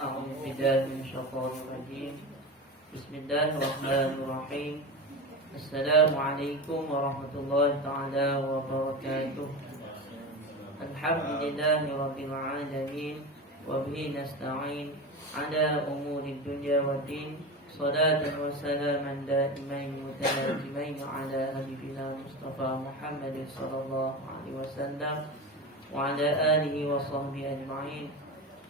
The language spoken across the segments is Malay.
أعوذ بالله من الشيطان الرجيم. بسم الله الرحمن الرحيم. السلام عليكم ورحمة الله تعالى وبركاته. الحمد لله رب العالمين وبه نستعين على أمور الدنيا والدين. صلاة وسلاما دائمين متلازمين على حبيبنا المصطفى محمد صلى الله عليه وسلم وعلى آله وصحبه أجمعين.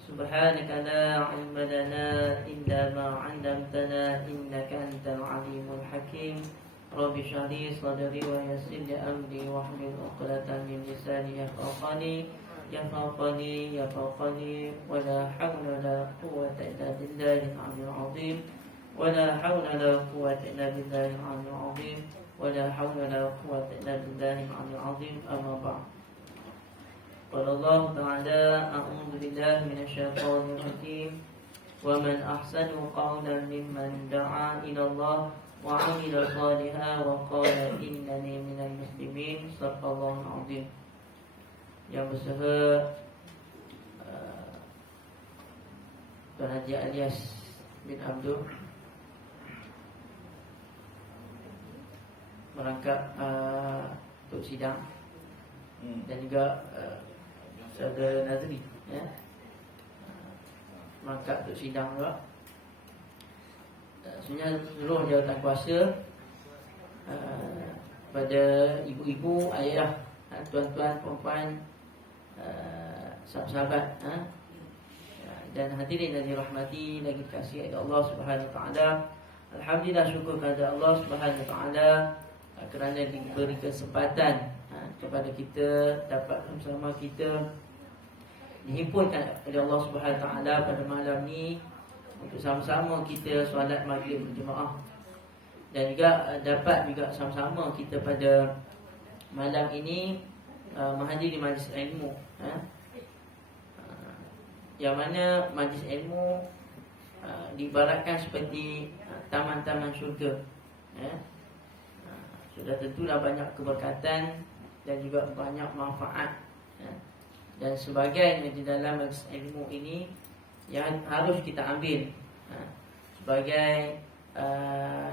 سبحانك لا علم لنا إلا ما علمتنا إنك أنت العليم الحكيم. رب اشرح لي صدري ويسر لي أمري واحلل عقدة من لساني يفقهوا قولي ولا حول ولا قوة إلا بالله العلي العظيم. ولا حول ولا قوة إلا بالله العلي العظيم. ولا حول ولا قوة إلا بالله العلي العظيم. أما بعد. قال الله تعالى: أعوذ بالله من الشيطان الرجيم. ومن أحسن قولا ممن دعا إلى الله وعمل صالحا وقال إنني من المسلمين. صدق الله العظيم. Yang bersama Tuan Haji Alias bin Abdul merangkap untuk sidang, dan juga Saudara Nazri merangkap untuk sidang juga. Sebenarnya seluruh jawatan kuasa, pada ibu-ibu, ayah, tuan-tuan, perempuan, sahabat-sahabat, dan hadirin yang dirahmati lagi dikasihi oleh Allah Subhanahu Wa Taala. Alhamdulillah, syukur kepada Allah Subhanahu Wa Taala kerana diberi kesempatan kepada kita dapat bersama kita dihimpunkan oleh Allah Subhanahu Wa Taala pada malam ni untuk sama-sama kita solat maghrib berjemaah, dan juga dapat juga sama-sama kita pada malam ini menghadiri majlis ilmu, yang mana majlis ilmu diibaratkan seperti taman-taman syurga. Sudah tentulah banyak keberkatan dan juga banyak manfaat, dan sebagainya di dalam majlis ilmu ini yang harus kita ambil sebagai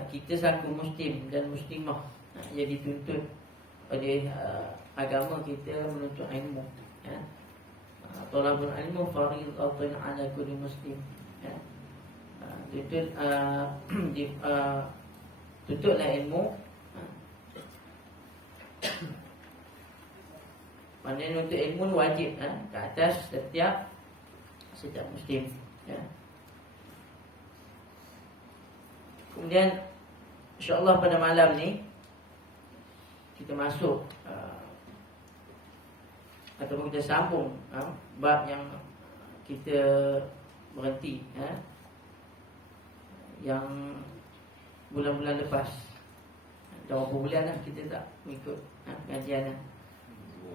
kita selaku muslim dan muslimah yang dituntut oleh agama kita menuntut ilmu. Thalabul ilmu fardhatun 'ala kulli muslim. Tuntutlah ilmu. Maknanya untuk ilmu wajib ke atas setiap muslim. Kemudian insya-Allah pada malam ni kita masuk ataupun kita sambung bab yang kita berhenti yang bulan-bulan lepas. Dah berapa bulan dah kita tak ikut pengajian.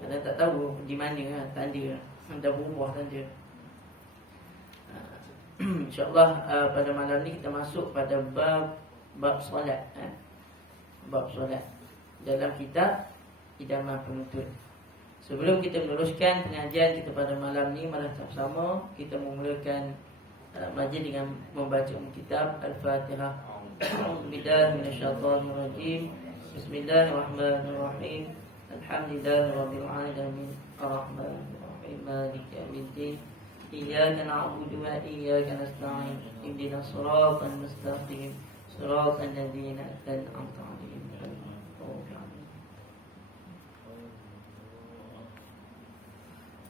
Anda tak tahu di mana tanda dah berubah tanda. InsyaAllah pada malam ni kita masuk pada bab solat. Bab solat dalam kitab Idaman Penuntut. Sebelum kita meneruskan pengajian kita pada malam ni, malah sama-sama kita memulakan majlis dengan membaca kitab Al-Fatihah. A'udzubillahi minasyaitonirrajim. Bismillahirrahmanirrahim. Alhamdulillahirabbil alamin. Arrahmanirrahim. Maliki yaumiddin. Iyyaka na'budu wa iyyaka nasta'in. Ihdinas siratal mustaqim. Siratal ladzina an'amta 'alaihim.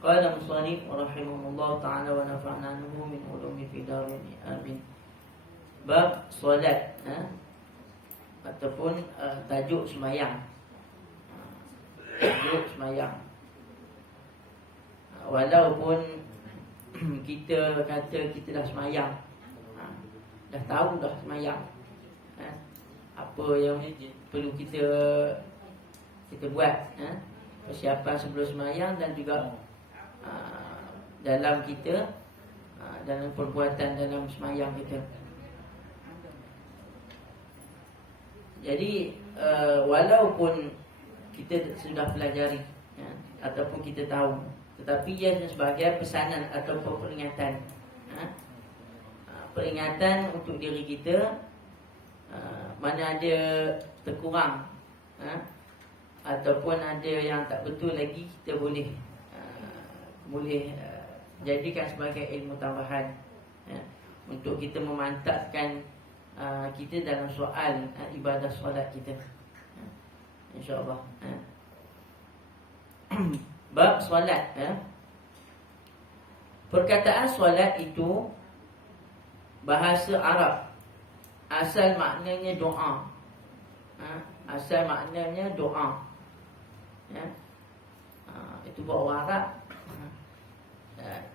Qala musannif rahimahullah ta'ala wa nafa'na anhu min ulumi fi darin amin. Bab solat ataupun tajuk sembahyang. Tajuk sembahyang. Walaupun kita kata kita dah sembahyang, dah tahu dah sembahyang, apa yang perlu kita buat, persiapan sebelum sembahyang, dan juga dalam kita dalam perbuatan dalam sembahyang kita. Jadi walaupun kita sudah pelajari ataupun kita tahu, tetapi ia sebagai pesanan ataupun peringatan peringatan untuk diri kita. Mana ada terkurang, ataupun ada yang tak betul lagi, kita boleh jadikan sebagai ilmu tambahan, untuk kita memantapkan kita dalam soal ibadah solat kita, InsyaAllah. Bab solat. Perkataan solat itu bahasa Arab, asal maknanya doa. Asal maknanya doa. Itu buat orang Arab.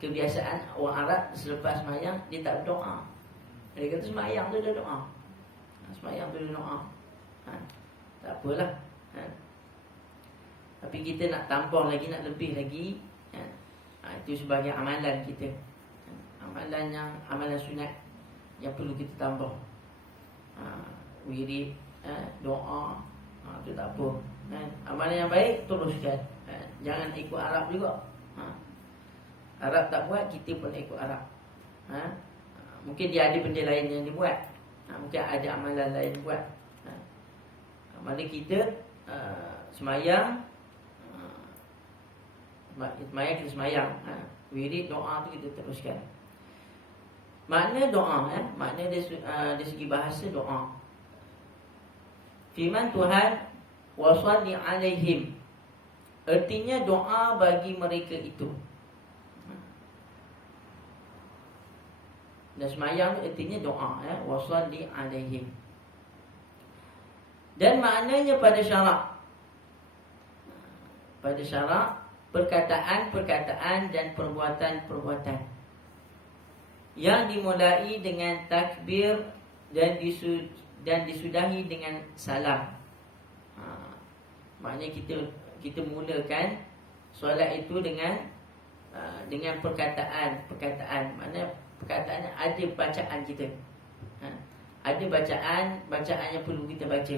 Kebiasaan orang Arab selepas sembahyang dia tak berdoa. Dia kata sembahyang tu dah doa. Sembahyang tu dah doa. Tak apalah. Tapi kita nak tambah lagi, nak lebih lagi. Itu sebagai amalan kita. Amalan sunat yang perlu kita tambah. Wirid, doa, itu tak apa. Amalan yang baik teruskan. Jangan ikut Arab juga. Arab tak buat, kita pun ikut Arab. Mungkin dia ada benda lain yang dia buat. Mungkin ada amalan lain buat. Amalan kita semayang, kita semayang. Wirid, doa tu kita teruskan. Makna doa, makna dari segi bahasa doa. Firman Tuhan, wasalli alaihim, artinya doa bagi mereka itu. Dan semayang tu artinya doa, wasalli alaihim. Dan maknanya pada syarak. Pada syarak, perkataan-perkataan dan perbuatan-perbuatan yang dimulai dengan takbir dan disudahi dengan salam. Maknanya kita mulakan solat itu dengan perkataan. Maknanya perkataannya ada bacaan kita. Ada bacaan yang perlu kita baca.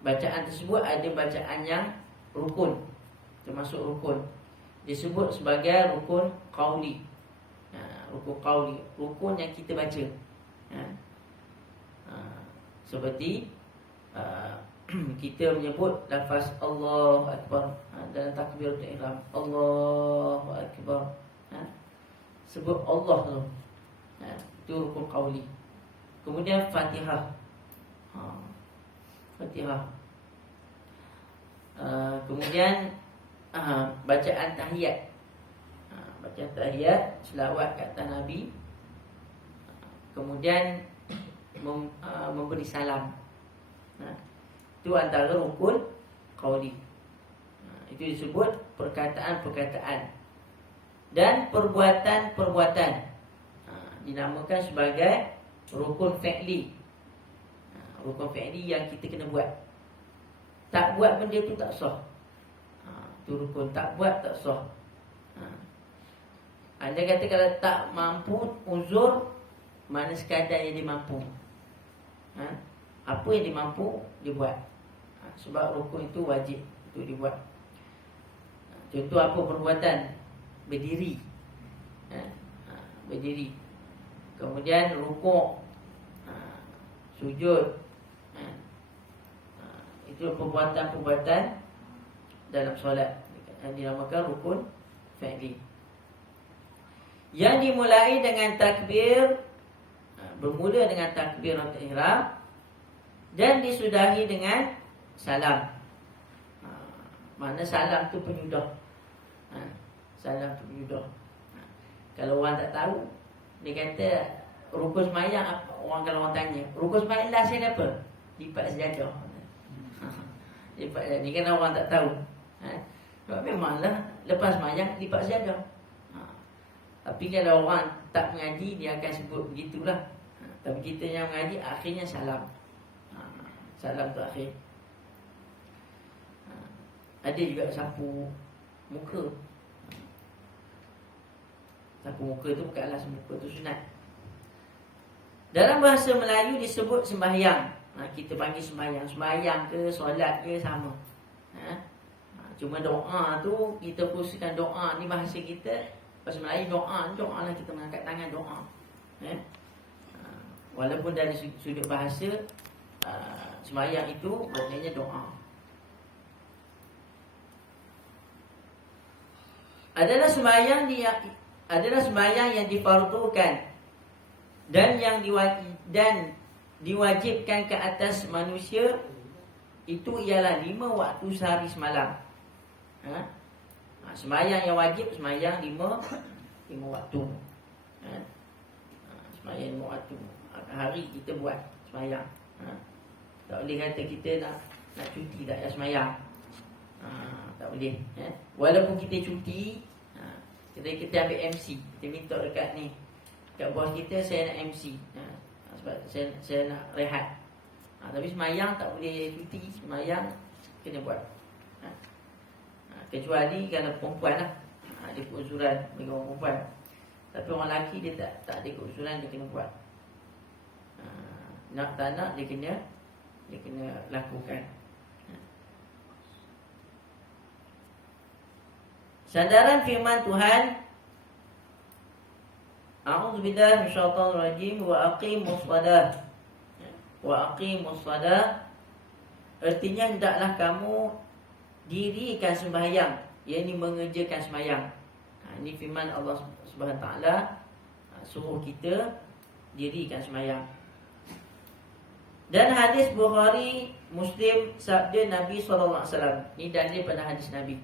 Bacaan tersebut ada bacaan yang rukun, termasuk rukun. Disebut sebagai rukun qauli. Rukun qauli, rukun yang kita baca. Seperti kita menyebut lafaz Allahu Akbar dalam takbiratul ihram. Allahu Akbar. Sebut Allah tu. Itu rukun qauli. Kemudian Fatihah. Fatihah. Kemudian bacaan tahiyat. Bacaan tahiyat, selawat kat atas Nabi. Kemudian memberi salam. Itu antara rukun qauli. Itu disebut perkataan-perkataan. Dan perbuatan-perbuatan dinamakan sebagai rukun fi'li. Rukun fi'li yang kita kena buat. Tak buat benda tu tak sah. Itu rukun, tak buat tak sah. Anda kata kalau tak mampu, uzur, mana sekadar yang dia mampu. Apa yang dia mampu, dia buat. Sebab rukun itu wajib untuk dibuat. Contoh apa perbuatan? Berdiri. Berdiri. Kemudian rukuk, sujud. Itu perbuatan-perbuatan dalam solat yang dinamakan rukun fi'li. Yang dimulai dengan takbir, bermula dengan takbiratul ihram dan disudahi dengan salam. Mana salam tu penyudah. Salam tu penyudah. Kalau orang tak tahu, dia kata rukun semayang, kalau orang tanya, rukun semayang last dia apa? Lipat sejadah. Lipat sejadah. Ni kan orang tak tahu. Sebab memanglah lepas semayang lipat sejadah. Tapi kalau orang tak mengaji, dia akan sebut begitulah. Tapi kita yang mengaji, akhirnya salam. Salam tu akhir. Ada juga sapu muka. Sapu muka tu bukanlah semuka, tu sunat. Dalam bahasa Melayu disebut sembahyang. Kita panggil sembahyang. Sembahyang ke, solat ke, sama. Cuma doa tu, kita khususkan doa. Ni bahasa kita, bahasa Melayu doa lah, kita mengangkat tangan doa. Walaupun dari sudut bahasa, sembahyang itu maknanya doa. Adalah sembahyang yang difardukan dan yang diwajibkan ke atas manusia, itu ialah 5 waktu sehari semalam. Sembahyang yang wajib, sembahyang 5 waktu. Sembahyang 5 waktu. Hari kita buat sembahyang. Tak boleh kata kita nak cuti tak payah sembahyang. Tak boleh. Walaupun kita cuti, kita ambil MC, kita minta dekat ni, dekat bos kita, saya nak MC, sebab saya nak rehat. Tapi sembahyang tak boleh cuti, sembahyang kena buat. Kecuali kalau perempuan lah, ada keuzuran bagi orang perempuan. Tapi orang lelaki dia tak ada keuzuran, dia kena buat. Nak tak nak dia kena lakukan. Sandaran firman Tuhan, A'udzubillahi minasyaitonirrajim, wa aqimus shalah. Wa aqimus shalah artinya hendaklah kamu dirikan sembahyang, yakni mengerjakan sembahyang. Ini firman Allah Subhanahu taala, suruh kita dirikan sembahyang. Dan hadis Bukhari, Muslim, sabda Nabi SAW. Ini dalil pada hadis Nabi.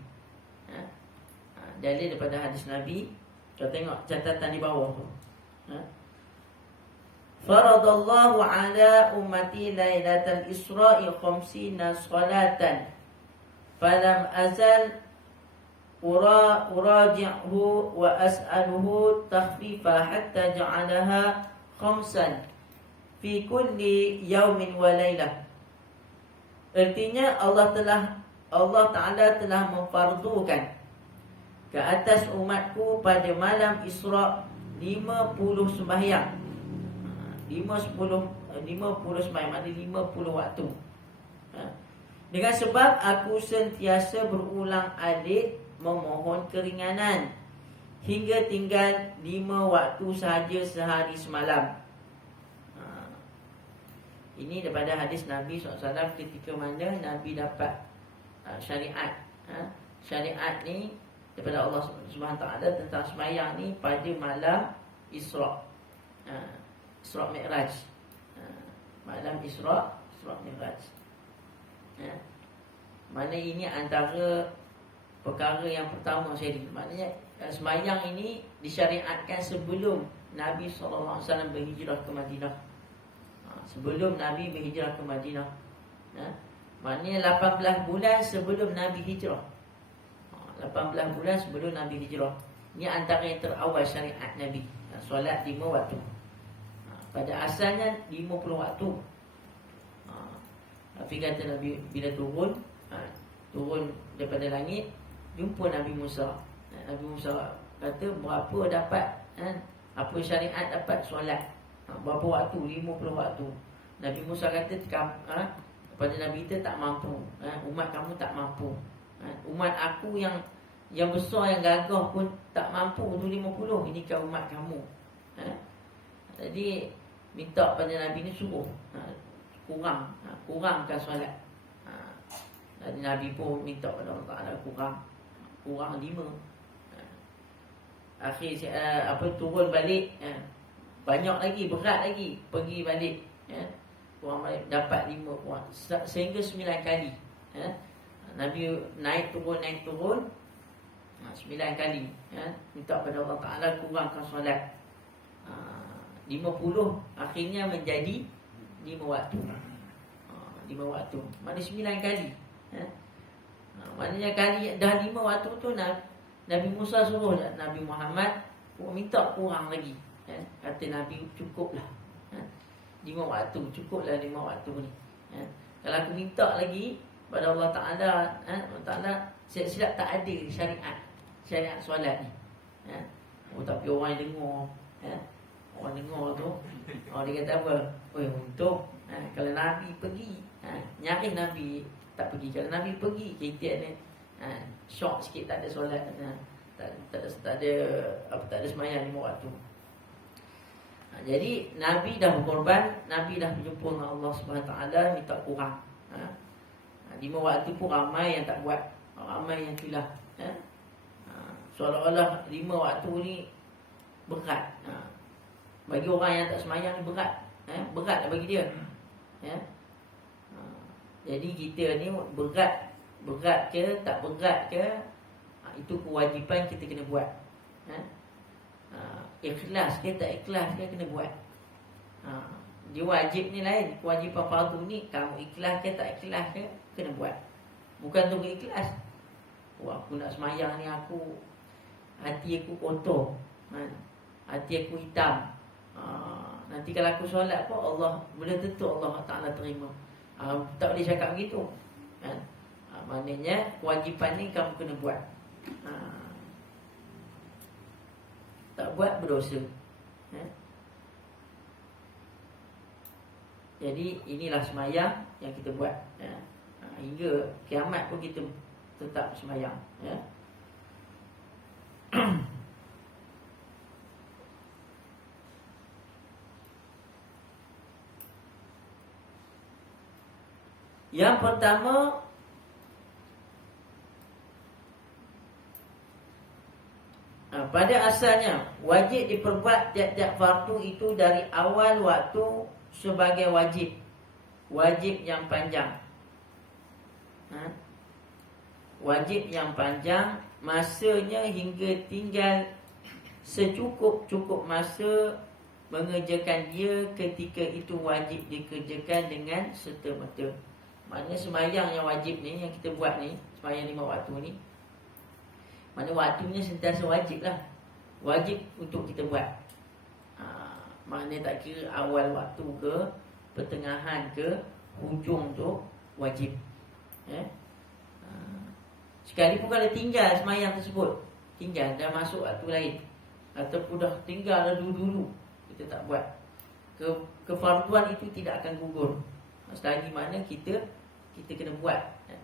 Dalil daripada hadis Nabi. Kita tengok catatan di bawah tu. Faradallahu ala ummati lailatal Isra'i 50 salatan. Falam azal uraji'hu wa as'aluhu takhfifa hatta ja'alaha khamsan fi kulli yaumin wa lailah. Artinya Allah Ta'ala telah memfardukan ke atas umatku pada malam Isra' 50 sembahyang. 50 sembahyang, ada 50 waktu. Dengan sebab aku sentiasa berulang alik memohon keringanan hingga tinggal 5 waktu sahaja sehari semalam. Ini daripada hadis Nabi SAW ketika mana Nabi dapat syariat. Syariat ni daripada Allah SWT tentang sembahyang ni pada malam Isra'. Isra' Mi'raj. Malam Isra' Mi'raj. Mana ini antara perkara yang pertama sekali. Maknanya sembahyang ini disyariatkan sebelum Nabi SAW berhijrah ke Madinah. Sebelum Nabi berhijrah ke Madinah. Maknanya 18 bulan sebelum Nabi hijrah. 18 bulan sebelum Nabi hijrah. Ini antara yang terawal syariat Nabi. Solat 5 waktu. Pada asalnya 50 waktu. Tapi kata Nabi bila turun daripada langit, jumpa Nabi Musa. Nabi Musa kata berapa dapat, apa syariat dapat solat. Berapa waktu? 50 waktu. Nabi Musa kata kepada Nabi kita tak mampu. Umat kamu tak mampu. Umat aku yang besar, yang gagah pun tak mampu tu 50. Ini kan umat kamu. Jadi minta pada Nabi ni suruh kurangkan solat. Jadi Nabi pun minta pada Allah Ta'ala kurang 5. Akhir turun balik, banyak lagi, berat lagi pergi balik, kurang balik dapat 5 kurang sehingga 9 kali. Nabi naik turun 9 kali. Minta pada Allah Ta'ala kurangkan solat. 50 akhirnya menjadi 5 waktu. 5 waktu. Maknanya 9 kali. Maknanya kali dah 5 waktu tu Nabi Musa suruh Nabi Muhammad minta kurang lagi. Kata Nabi cukuplah. 5 waktu, cukuplah 5 waktu ni. Kalau aku minta lagi pada Allah Ta'ala, silap tak ada syariat solat ni. Tapi orang yang dengar, orang dengar tu, dia kata apa? Untung kalau Nabi pergi, nyari Nabi tak pergi. Kalau Nabi pergi, kita ni syok sikit, tak ada solat, tak ada sembahyang 5 waktu. Jadi Nabi dah berkorban, Nabi dah berjumpa dengan Allah Subhanahu Taala, minta kurang. 5 waktu pun ramai yang tak buat, ramai yang khilaf. Seolah-olah 5 waktu ni berat. Bagi orang yang tak semayang ni berat. Berat bagi dia. Jadi kita ni berat ke tak berat ke, itu kewajipan kita kena buat. Ikhlas ke tak ikhlas ke kena buat. Dia wajib ni lain. Kewajipan fardu ni, kamu ikhlas ke tak ikhlas ke kena buat. Bukan tunggu ikhlas. Aku nak semayang ni, hati aku kotor, hati aku hitam. Nanti kalau aku solat pun Allah, belum tentu Allah Ta'ala terima. Tak boleh cakap begitu. Maknanya kewajipan ni kamu kena buat. Tak buat berdosa. Jadi inilah semayang yang kita buat. Hingga kiamat pun kita tetap semayang. Yang pertama, pada asalnya wajib diperbuat tiap-tiap fardu itu dari awal waktu sebagai wajib. Wajib yang panjang. Wajib yang panjang, masanya hingga tinggal secukup-cukup masa mengerjakan dia ketika itu wajib dikerjakan dengan serta-merta. Maknanya semayang yang wajib ni, yang kita buat ni, semayang 5 waktu ni, maknanya waktunya sentiasa wajib lah. Wajib untuk kita buat. Maknanya tak kira awal waktu ke, pertengahan ke, hujung tu wajib. Sekalipun kalau tinggal semayang tersebut, tinggal dah masuk waktu lain, ataupun dah tinggal dah dulu-dulu, kita tak buat, kefarduan itu tidak akan gugur. Selagi mana kita kena buat,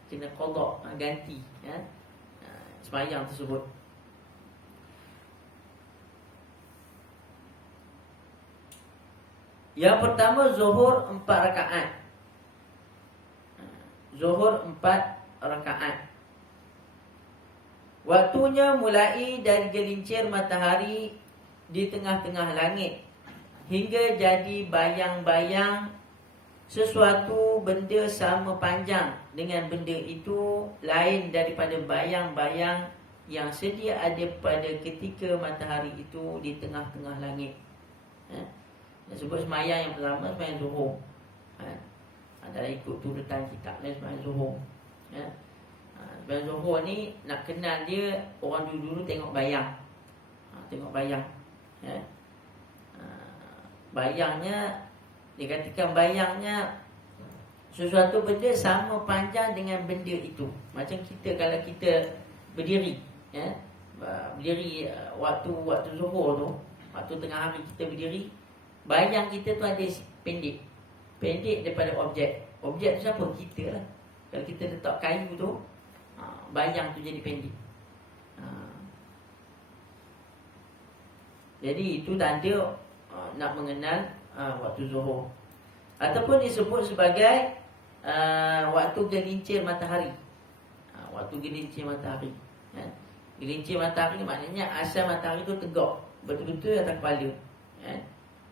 kena qada, ganti semayang tersebut. Yang pertama, zuhur 4 rakaat. Zuhur 4 rakaat. Waktunya mulai dari gelincir matahari di tengah-tengah langit hingga jadi bayang-bayang sesuatu benda sama panjang dengan benda itu, lain daripada bayang-bayang yang sedia ada pada ketika matahari itu di tengah-tengah langit. Sebut semayang yang pertama, semayang zuhur. Adalah ikut turutan kitab ni, semayang zuhur. Semayang zuhur ni, nak kenal dia, orang dulu-dulu tengok bayang. Tengok bayang. Bayangnya, dikatakan bayangnya sesuatu benda sama panjang dengan benda itu. Macam kita, kalau kita berdiri, berdiri waktu zuhur tu, waktu tengah hari kita berdiri, bayang kita tu ada pendek daripada objek. Objek tu siapa? Kita lah. Kalau kita letak kayu tu, bayang tu jadi pendek. Jadi itu tanda nak mengenal waktu zuhur. Ataupun disebut sebagai waktu gelincir matahari. Waktu gelincir matahari. Gelincir matahari maknanya asal matahari tu tegak, betul-betul atas kepala.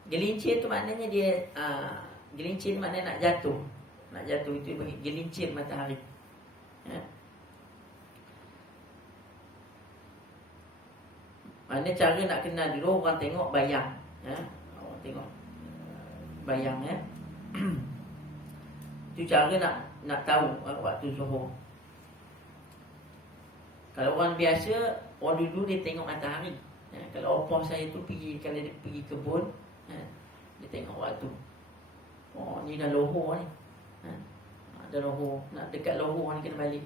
Gelincir tu maknanya dia gelincir maknanya nak jatuh. Nak jatuh itu bagi gelincir matahari. Maknanya cara nak kenal dulu, orang tengok bayang. Orang tengok bayang. Itu cara nak tahu waktu zuhur. Kalau orang biasa, orang dulu dia tengok matahari. Kalau opah saya tu kalau dia pergi kebun, dia tengok waktu. Oh, ni dah lohor ni. Dah lohor, nak dekat lohor ni kena balik.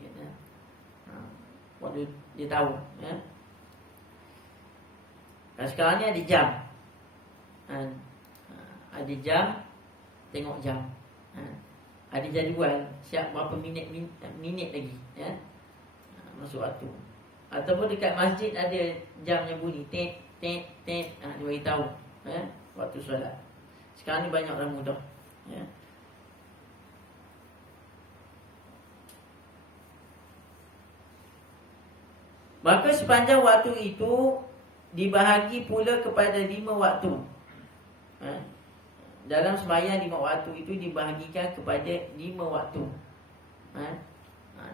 Waktu dia tahu. Dan sekarang ni ada jam. Ada jam, tengok jam. Ada jadual, siap berapa minit lagi. Masuk waktu. Ataupun dekat masjid ada jam yang bunyi tet. Dia beritahu waktu waktu solat. Sekarang ni banyak orang mudah, ya. Maka sepanjang waktu itu dibahagi pula kepada 5 waktu. Dalam sembahyang 5 waktu itu dibahagikan kepada 5 waktu.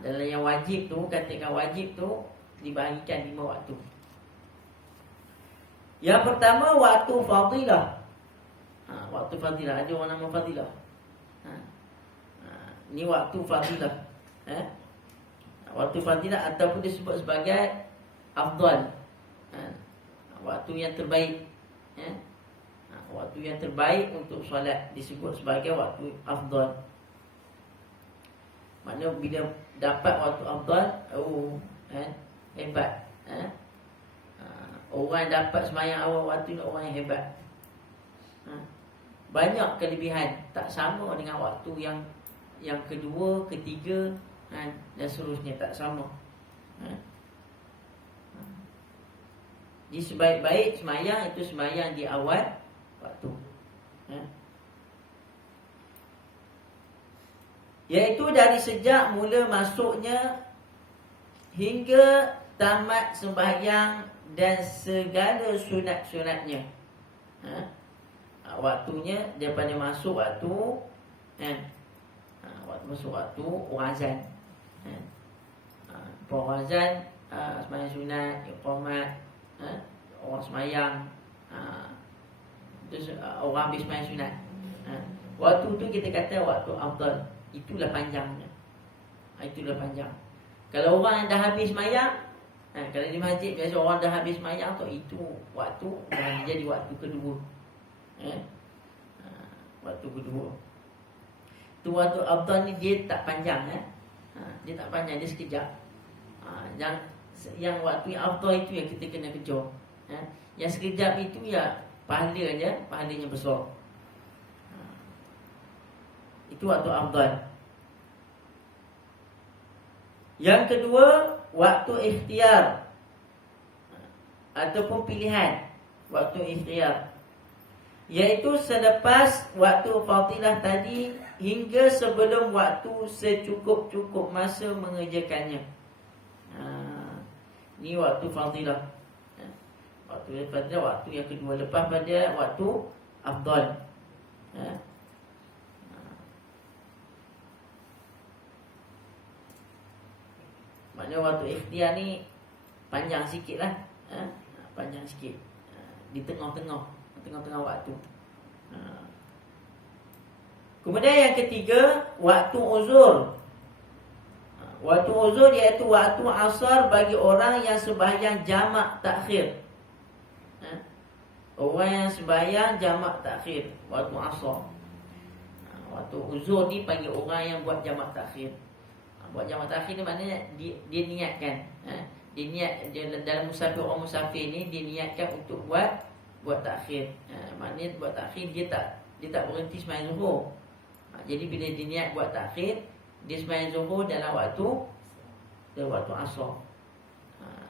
Dalam yang wajib tu, katakan wajib tu dibahagikan 5 waktu. Yang pertama waktu fadilah. Waktu fadilah, ada orang nama fadilah. Ni waktu fadilah. Waktu fadilah ataupun disebut sebagai afdal. Waktu yang terbaik, waktu yang terbaik untuk solat disebut sebagai waktu afdal. Maknanya bila dapat waktu afdal, hebat. Orang yang dapat sembahyang awal waktu ni orang yang hebat. Banyak kelebihan, tak sama dengan waktu yang kedua, ketiga, dan seterusnya, tak sama. Jadi sebaik-baik sembahyang itu sembahyang di awal waktu, iaitu dari sejak mula masuknya hingga tamat sembahyang dan segala sunat-sunatnya. Waktunya daripada masuk waktu, waktu masuk waktu orang azan, orang azan, sembahyang sunat, iqamat, orang sembahyang, terus orang habis sembahyang sunat. Waktu tu kita kata waktu afdal. Itulah panjangnya. Itulah panjang. Kalau orang yang dah habis sembahyang, kalau di masjid biasa orang dah habis sembahyang tu, itu waktu dah jadi waktu kedua. Waktu kedua. Tu waktu afdal ni dia tak panjang, dia tak panjang, dia sekejap. Yang waktu yang afdal itu yang kita kena kejar. Yang sekejap itu ya pahalanya besar. Itu waktu afdal. Yang kedua, waktu ikhtiar ataupun pilihan. Waktu ikhtiar, iaitu selepas waktu fadilah tadi hingga sebelum waktu secukup-cukup masa mengerjakannya. Ni waktu fadilah. Waktu fadilah, waktu yang kedua lepas pada waktu afdal. Maknanya waktu ikhtiar ni panjang sikit lah, panjang sikit, di tengah-tengah waktu. Kemudian yang ketiga, waktu uzur. Waktu uzur iaitu waktu asar bagi orang yang sembahyang jamak takhir. Orang yang sembahyang jamak takhir, waktu asar. Waktu uzur ni panggil orang yang buat jamak takhir. Buat jamak takhir ni maknanya dia niatkan, dia dalam musafir, orang musafir ni dia niatkan untuk buat takhir. Maknanya buat takhir dia tak berhenti sembahyang zuhur. Jadi bila dia niat buat takhir, dia sembahyang zuhur dalam waktu asar.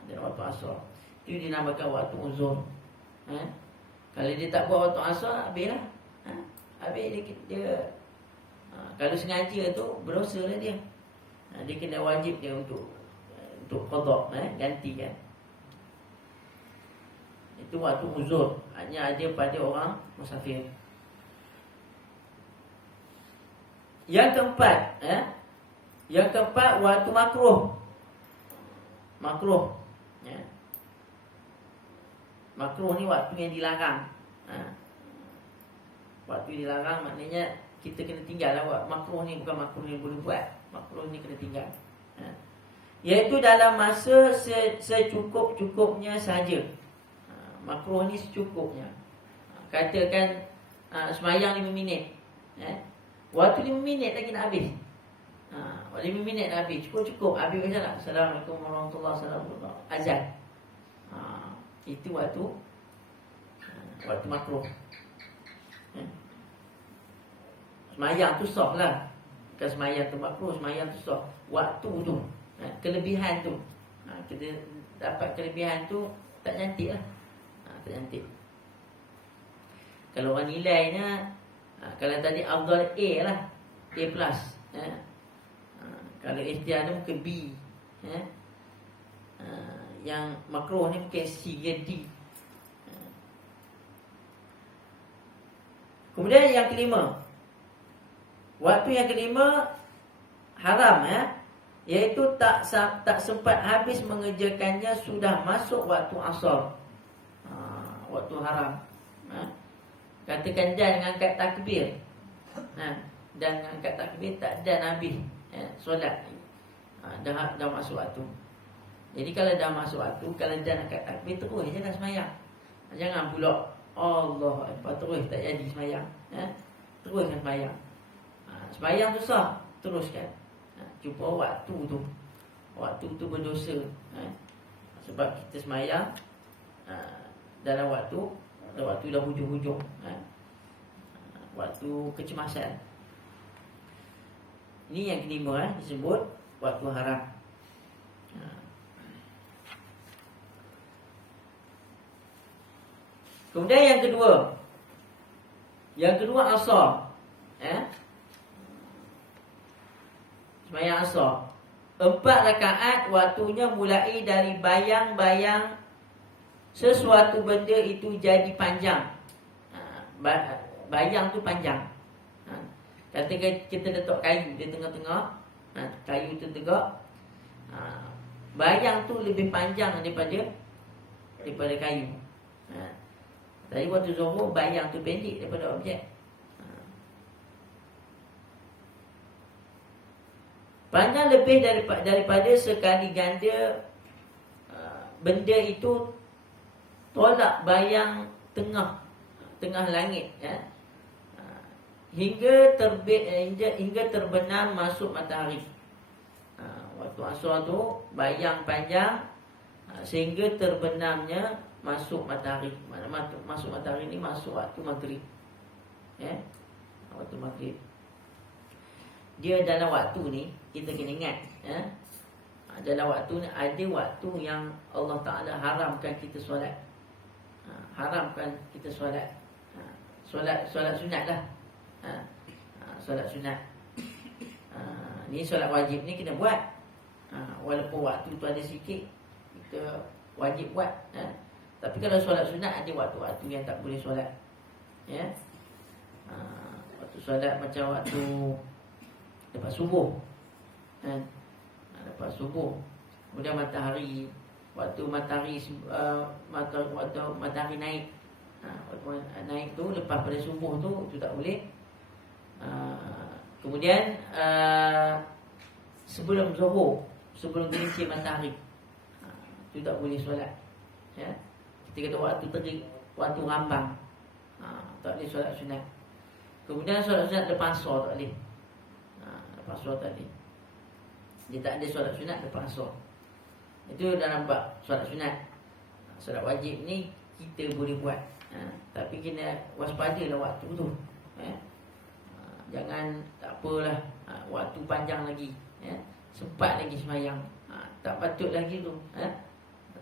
Dalam waktu asar. Itu dinamakan waktu uzur. Kalau dia tak buat waktu asar, habislah. Habis dia kalau sengaja tu berdosa lah dia. Dia kena wajib dia untuk qada, gantikan. Itu waktu uzur, hanya ada pada orang musafir. Yang keempat, waktu makruh. Makruh ni waktu yang dilarang. Waktu dilarang maknanya kita kena tinggal lah. Makruh ni bukan makruh yang boleh buat. Makruh ni kena tinggal. Iaitu dalam masa secukup-cukupnya saja. Makruh ni secukupnya. Katakan sembahyang 5 minit. Waktu 5 minit lagi nak habis. 5 minit nak habis. Cukup. Habis macam mana? Assalamualaikum warahmatullahi wabarakatuh. Azan. Itu waktu makruh. Sembahyang tu sah lah. Bukan sembahyang tu makruh, sembahyang tu sah. Waktu tu, kelebihan tu, kita dapat kelebihan tu, tak cantik lah. Tak cantik. Kalau orang nilainya, kalau tadi afdal A lah, A plus. Kalau ikhtiar ni mungkin B. Yang makruh ni mungkin C ke D. Kemudian yang kelima, waktu yang kelima haram, iaitu tak sempat habis mengerjakannya sudah masuk waktu asar. Waktu haram. Katakan dan angkat takbir. Dan angkat takbir tak dan habis solat. Dah masuk waktu. Jadi kalau dah masuk waktu, kalau dan angkat takbir terus je dah sembahyang. Jangan pula Allah terus tak jadi sembahyang. Teruskan sembahyang. Sembahyang tu sah, teruskan. Jumpa waktu tu. Waktu tu berdosa. Sebab kita sembahyang dalam waktu dah hujung-hujung. Waktu kecemasan. Ini yang kelima disebut waktu haram. Kemudian yang kedua. Yang kedua asar. Sembahyang asar. 4 rakaat waktunya mulai dari bayang-bayang sesuatu benda itu jadi panjang. Bayang tu panjang. Katakan kita letak kayu di tengah-tengah. Kayu tu tegak. Bayang tu lebih panjang daripada kayu. Tadi waktu zuhur bayang tu pendek daripada objek. Panjang lebih daripada sekali ganda benda itu tolak bayang tengah langit, hingga terbenam masuk matahari. Waktu asar tu bayang panjang sehingga terbenamnya masuk matahari. Masuk matahari ni masuk waktu maghrib. Waktu maghrib. Dia dalam waktu ni kita kena ingat, dalam waktu ni ada waktu yang Allah Ta'ala haramkan kita solat. Haramkan kita solat. Solat sunat lah. Solat sunat. Ni solat wajib ni kena buat. Walaupun waktu tu ada sikit, kita wajib buat. Tapi kalau solat sunat ada waktu-waktu yang tak boleh solat. Waktu solat macam waktu lepas subuh. Lepas subuh. Kemudian matahari, waktu matahari naik. Waktu naik tu lepas pada subuh tu tak boleh. Kemudian sebelum zuhur, sebelum gelincir matahari, tu tak boleh solat. Kita kata waktu terik, waktu rambang, tak boleh solat sunat. Kemudian solat sunat lepas asar tak boleh. Lepas asar tak boleh. Dia tak ada solat sunat lepas asar. Itu dalam bab solat sunat. Solat wajib ni kita boleh buat, tapi kena waspadalah waktu tu. Jangan tak apalah, waktu panjang lagi, sempat lagi sembahyang, tak patut lagi tu,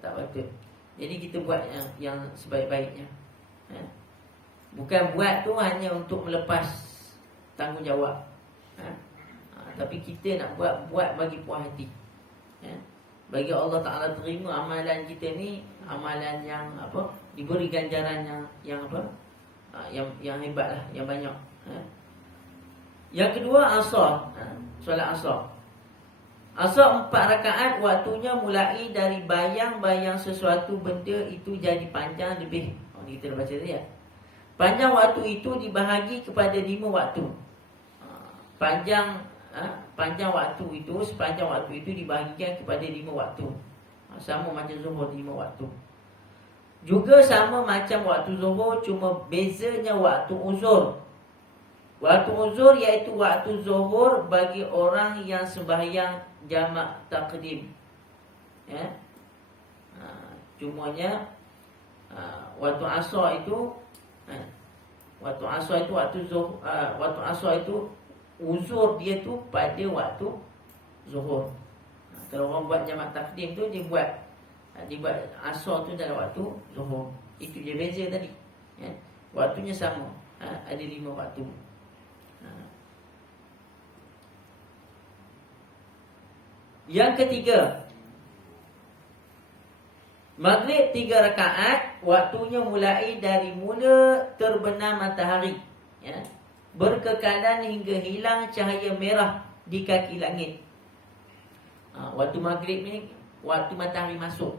tak patut. Jadi kita buat yang sebaik-baiknya. Bukan buat tu hanya untuk melepas tanggungjawab, tapi kita nak buat bagi puas hati. Bagi Allah Ta'ala terima amalan kita ni, amalan yang diberi ganjaran yang hebat lah, yang banyak. Yang kedua asar, solat asar. Asar 4 rakaat waktunya mulai dari bayang-bayang sesuatu benda itu jadi panjang lebih. Ni kita dah baca tadi ya. Panjang waktu itu dibahagi kepada 5 waktu. Panjang waktu itu, sepanjang waktu itu dibahagikan kepada 5 waktu. Sama macam zuhur 5 waktu. Juga sama macam waktu zuhur, cuma bezanya waktu uzur. Waktu uzur iaitu waktu zuhur bagi orang yang sembahyang jamak takdim. Cumanya waktu asar itu waktu asar itu uzur dia tu pada waktu zuhur. Kalau orang buat jamak takdim tu dia buat asar tu dalam waktu zuhur. Itu je beza tadi. Waktunya sama. Ada 5 waktu. Yang ketiga, Maghrib 3 rakaat, waktunya mulai dari mula terbenam matahari, ya, berkekalan hingga hilang cahaya merah di kaki langit. Waktu Maghrib ni waktu matahari masuk.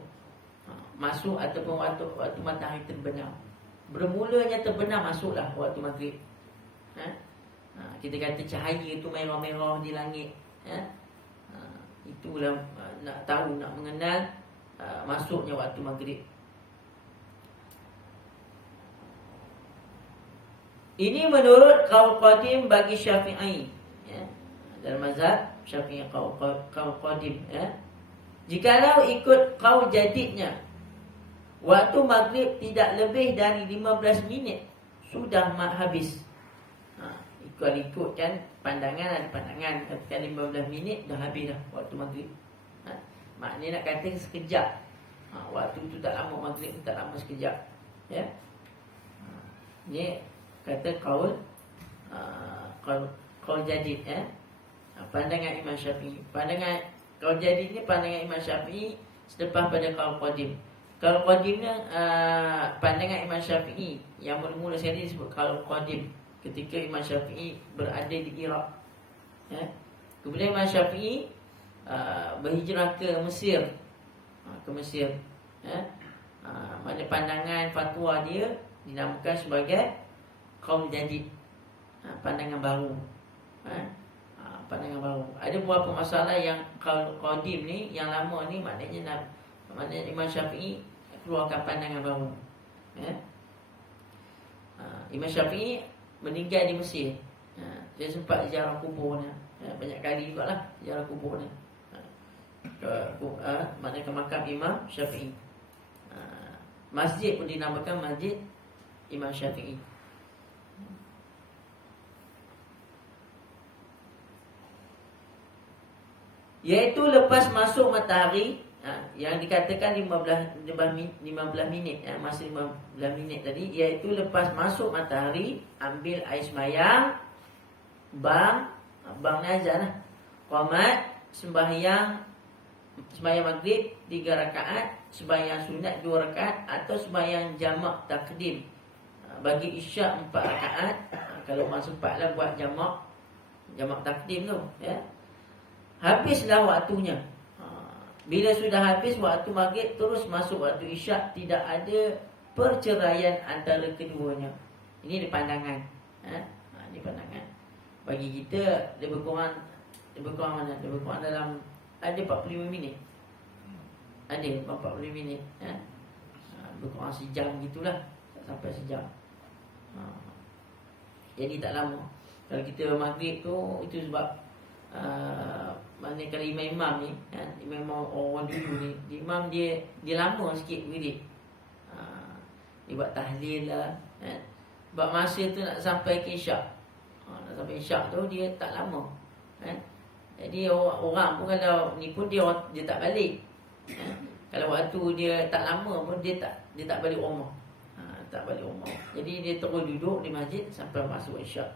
Masuk ataupun waktu matahari terbenam. Bermulanya terbenam, masuklah waktu Maghrib. Kita kata cahaya itu merah-merah di langit, ya. Itulah nak tahu, nak mengenal masuknya waktu Maghrib. Ini menurut qaul qadim bagi Syafi'i, ya. Dalam mazhab Syafi'i qaul qadim, ya. Jikalau ikut qaul jadidnya, waktu Maghrib tidak lebih dari 15 minit sudah habis. Kalau ikutkan pandangan, ada pandangan katakan 15 minit dah habis dah waktu Maghrib. Maknanya nak kata sekejap. Waktu tu tak lama, Maghrib tu tak lama, sekejap, ya. Ni kata qaul jadid, ya. Pandangan Imam Syafi'i. Pandangan qaul jadid ni pandangan Imam Syafi'i selepas pada qaul qadim. Qaul qadim ni pandangan Imam Syafi'i yang mula-mula sekali disebut qaul qadim ketika Imam Syafi'i berada di Iraq, ya. Kemudian Imam Syafi'i berhijrah ke Mesir, ya. Mana pandangan fatwa dia dinamakan sebagai qaul jadid, pandangan baru, pandangan baru. Ada beberapa masalah yang qaul qadim ni, yang lama ni, maknanya Imam Syafi'i keluarkan pandangan baru, ya. Imam Syafi'i meninggal di Mesir. Dia sempat ziarah kuburnya, banyak kali jugalah ziarah kuburnya. Maknanya ke makam Imam Syafi'i. Masjid pun dinamakan Masjid Imam Syafi'i. Iaitu lepas masuk matahari, yang dikatakan 15 minit, masa 15 minit tadi, iaitu lepas masuk matahari, ambil air semayang, bang azan, qamat, sembahyang Maghrib 3 rakaat, sembahyang sunat 2 rakaat, atau sembahyang jamak takdim bagi isyak 4 rakaat. Kalau orang sempatlah buat jamak takdim tu, ya. Habislah waktunya. Bila sudah habis waktu Maghrib, terus masuk waktu isyak, tidak ada perceraian antara keduanya. Ini di pandangan, di pandangan. Bagi kita lebih kurang mana? Lebih kurang dalam ada 45 minit. Ada 40 minit, lebih kurang sejam gitulah, tak sampai sejam. Jadi tak lama. Kalau kita Maghrib tu, itu sebab mana kalau imam ni, imam orang dulu ni, imam dia lama sikit wirid. Dia buat tahlil lah, sebab masa tu nak sampai ke isyak. Nak sampai isyak tu dia tak lama, jadi orang pun kalau ni pun dia tak balik. Kalau waktu dia tak lama pun dia tak balik rumah. Tak balik rumah. Jadi dia terus duduk di masjid sampai masuk isyak.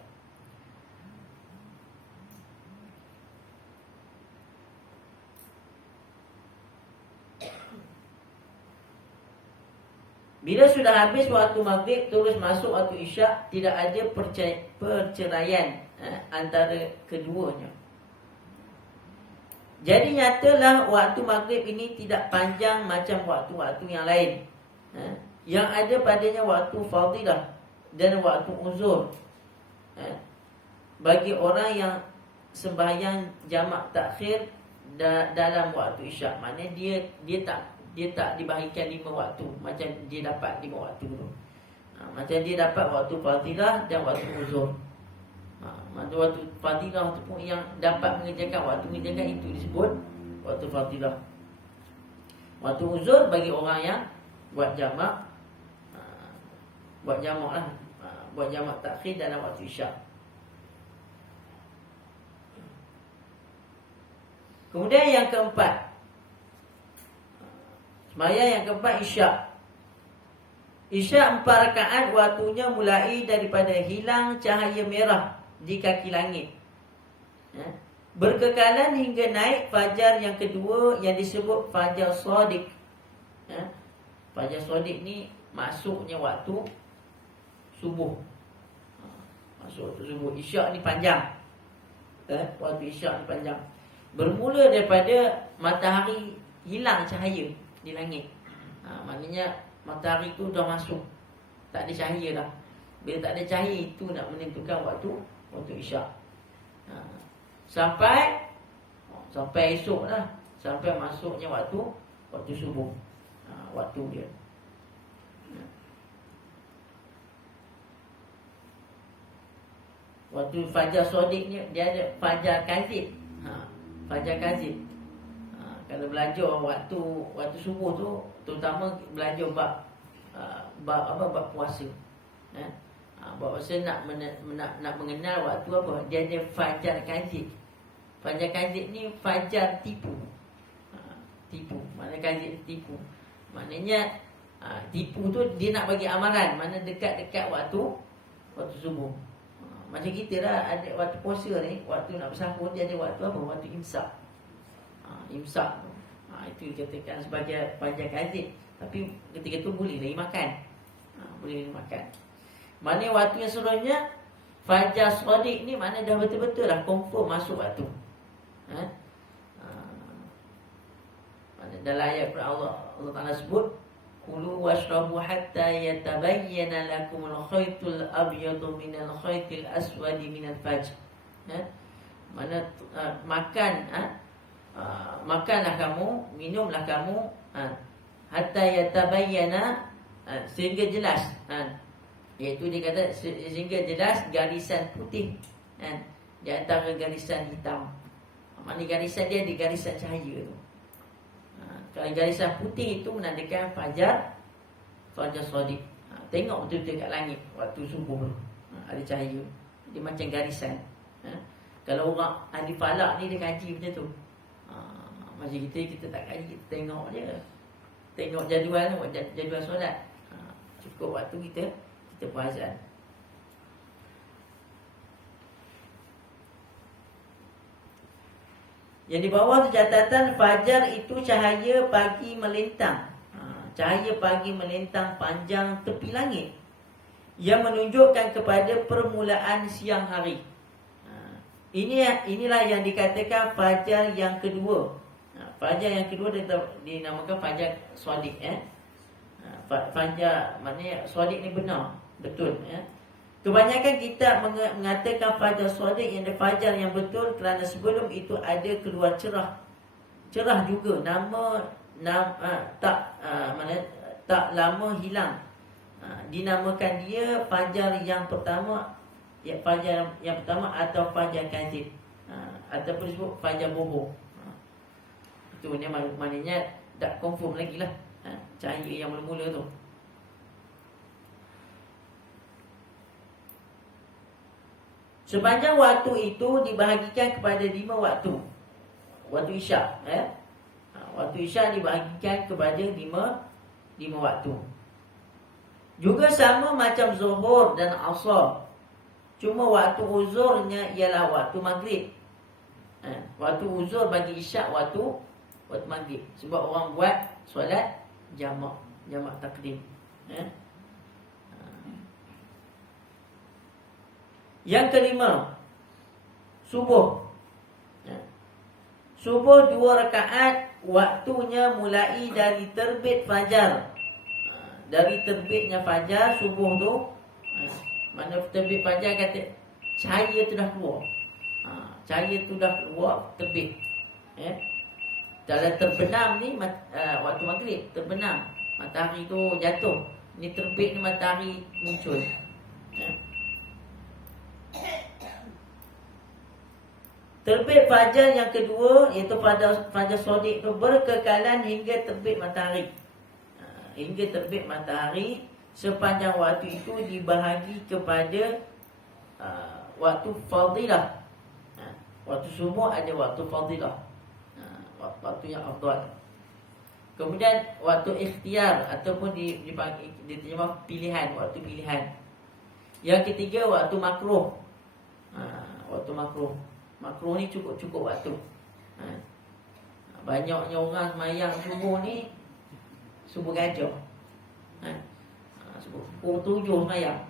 Bila sudah habis waktu Maghrib, terus masuk waktu isyak, tidak ada perceraian antara keduanya. Jadi nyatalah waktu Maghrib ini tidak panjang macam waktu-waktu yang lain. Yang ada padanya waktu fadilah dan waktu uzur. Bagi orang yang sembahyang jamak takhir dalam waktu isyak, maknanya dia tak dibahagikan 5 waktu macam dia dapat 5 waktu tu. Macam dia dapat waktu fadilah dan waktu uzur. Waktu fadilah tu pun yang dapat mengerjakan waktu mengerjakan itu disebut waktu fadilah. Waktu uzur bagi orang yang buat jamak, buat jamak takhir dalam waktu isyak. Kemudian yang keempat, sembahyang yang keempat isyak. Isyak 4 rakaat waktunya mulai daripada hilang cahaya merah di kaki langit, berkekalan hingga naik fajar yang kedua yang disebut fajar shadiq. Fajar shadiq ni masuknya waktu subuh. Masuk waktu subuh. Isyak ni panjang. Waktu isyak ni panjang. Bermula daripada matahari hilang cahaya di langit. Maknanya matahari tu dah masuk, tak ada cahaya dah. Bila tak ada cahaya, itu nak menentukan waktu isyak. Sampai esok lah, sampai masuknya waktu subuh. Waktu dia. Waktu fajar shadiq ni dia ada fajar kazib. Fajar kazib. Kalau belajar waktu subuh tu, terutama belajar bab puasa. Bab puasa nak mengenal waktu apa? Dia ada fajar kazib. Fajar kazib ni fajar tipu. Tipu. Mana kazib tipu. Maknanya tipu tu dia nak bagi amaran mana dekat-dekat waktu subuh. Macam kita lah, ada waktu puasa ni, waktu nak bersahur dia ada waktu apa? Waktu imsak. Imsak tu. Itu dikatakan sebagai fajar kazib. Tapi ketika tu boleh lagi makan. Boleh lagi makan. Maknanya waktu yang seluruhnya fajar shadiq ni maknanya dah betul-betul lah confirm masuk waktu. Dalam ayat Allah Ta'ala sebut, kulu washrabu hatta yatabayyana lakumul khaytul abyadu minal khaytil aswadi minal fajr. Mana makanlah kamu, minumlah kamu hatta yatabayyana, sehingga jelas, iaitu dia kata sehingga jelas garisan putih di antara garisan hitam. Maknanya garisan dia di garisan cahaya tu. Kalau garisan putih itu menandakan fajar shadiq. Tengok betul-betul kat langit waktu subuh tu. Ada cahaya. Dia macam garisan. Kalau orang ahli falak ni dia kaji macam tu. Macam kita tak kaji, kita tengok je. Tengok jadual solat. Cukup waktu kita puasa. Yang di bawah tu catatan, fajar itu cahaya pagi melintang. Cahaya pagi melintang panjang tepi langit yang menunjukkan kepada permulaan siang hari. Inilah yang dikatakan fajar yang kedua. Fajar yang kedua dinamakan fajar shadiq. Fajar maknanya shadiq ni benar, betul. Kebanyakan kitab mengatakan fajar shadiq yang fajar yang betul kerana sebelum itu ada keluar cerah. Cerah juga tak lama hilang. Dinamakan dia fajar yang pertama, fajar yang pertama atau fajar kazib, ataupun disebut fajar bohong. Itu ni maknanya tak confirm lagi lah cahaya yang mula-mula tu. Sepanjang waktu itu dibahagikan kepada 5 waktu. Waktu isyak. Waktu isyak dibahagikan kepada 5 waktu. Juga sama macam zuhur dan asar. Cuma waktu uzurnya ialah waktu maghrib. Waktu uzur bagi isyak waktu maghrib. Sebab orang buat solat jamak takdim. Yang kelima, subuh. Subuh 2 rakaat, waktunya mulai dari terbit fajar. Dari terbitnya fajar, subuh tu, mana terbit fajar kata cahaya tu dah keluar. Cahaya tu dah keluar, terbit. Dalam terbenam ni waktu maghrib, terbenam, matahari tu jatuh. Ni terbit ni matahari muncul. Terbit fajar yang kedua, iaitu fajar shadiq tu berkekalan hingga terbit matahari. Hingga terbit matahari. Sepanjang waktu itu dibahagi kepada waktu fadilah. Waktu subuh ada waktu fadilah, waktu yang afdal. Kemudian waktu ikhtiar ataupun diterjemah pilihan, waktu pilihan. Yang ketiga waktu makruh. Waktu makruh. Makruh ni cukup waktu. Banyaknya orang semayang subuh ni subuh gajah. Subuh pukul 7 semayang.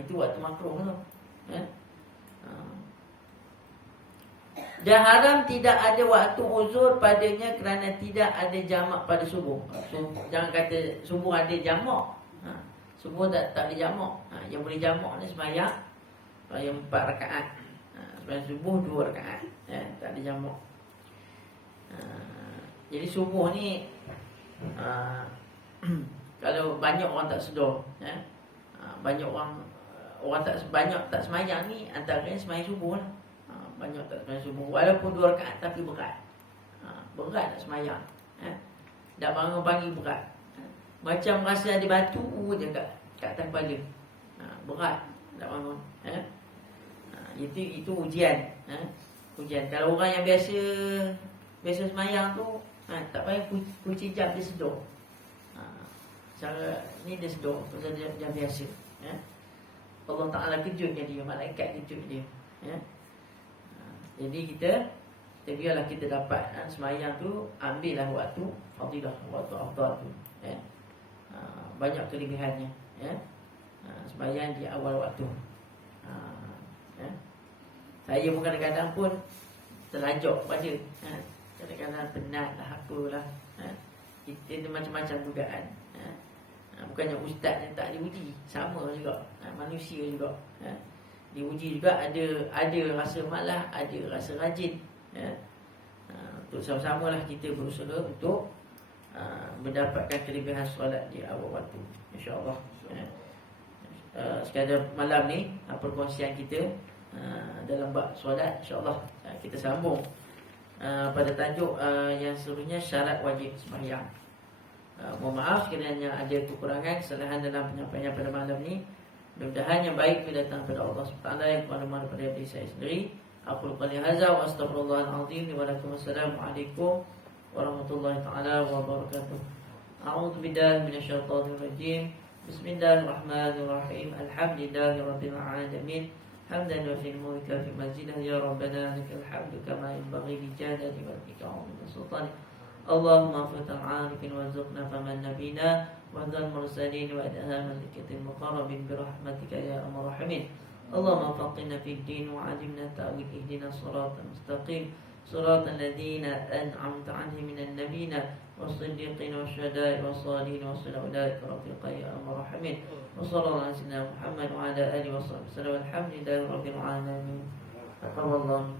Itu waktu makruh tu. Dan haram tidak ada waktu uzur padanya kerana tidak ada jamak pada subuh. Jangan kata subuh ada jamak. Subuh tak ada jamak. Yang boleh jamak ni sembahyang 4 rakaat. Sembahyang subuh 2 rakaat. Tak ada jamak. Jadi subuh ni kalau banyak orang tak sedar, banyak orang tak sembahyang ni antaranya sembahyang subuh lah. Banyak tak sembahyang subuh walaupun 2 rakaat tapi berat. Berat nak sembahyang. Dah bangun pagi berat. Macam rasa ada batu je kat atas kepala. Berat nak bangun. Itu ujian. Ujian. Kalau orang yang biasa sembahyang tu tak payah kunci jam dia sedar. Cara ni dia sedar pasal dia biasa. Allah Ta'ala kejutnya dia, malaikat kejut dia. Jadi kita biarlah kita dapat sembahyang tu, ambillah waktu fadilah, waktu afdal tu. Banyak kelebihannya. Sembahyang di awal waktu. Saya pun kadang-kadang pun terlanjur pada kadang-kadang penat lah, apalah. Itu macam-macam godaan. Bukannya ustaz yang tak diuji, sama juga. Manusia juga. Diuji juga, ada rasa malas, ada rasa rajin. Untuk sama-sama lah kita berusaha untuk mendapatkan kelebihan solat di awal waktu, insya-Allah. Sekadar malam ni perkongsian kita dalam bab solat, insya-Allah kita sambung pada tajuk yang seterusnya, syarat wajib sembahyang. Mohon maaf kerana ada kekurangan, kesalahan dalam penyampaian pada malam ni. Mudah-mudahan yang baik datang daripada Allah SWT, yang mana-mana daripada diri saya sendiri. Aku qali hadza wa astaghfirullahalazim wa lakum. Assalamualaikum warahmatullahi taala wabarakatuh. A'udzu billahi minasyaitonir rajim. Bismillahirrahmanirrahim. Alhamdulillahirabbil alamin. Hamdan wa fi'luka fi manzilah ya rabbana lakal hamdu kama yanbaghi li jalali wajhika wa min sultanik. Allahumma fatal 'arifin warzuqna faman nabina wa dzal mursalin wa adham al-kitab muqarrabin bi rahmatika ya arhamar rahimin. Allahumma faqihna fid din wa 'allimna ta'wil, ihdinas siratal mustaqim, siratal ladzina an'amta 'alaihim minan nabiyina was-siddiqin wasyuhada'i was-shalihin wa sallallahu alaihi rafiqa ya arhamar rahimin. Wa sallallahu ala sayyidina Muhammad wa ala alihi wa sahbihi. Alhamdulillahi rabbil alamin. Taqabbalallahu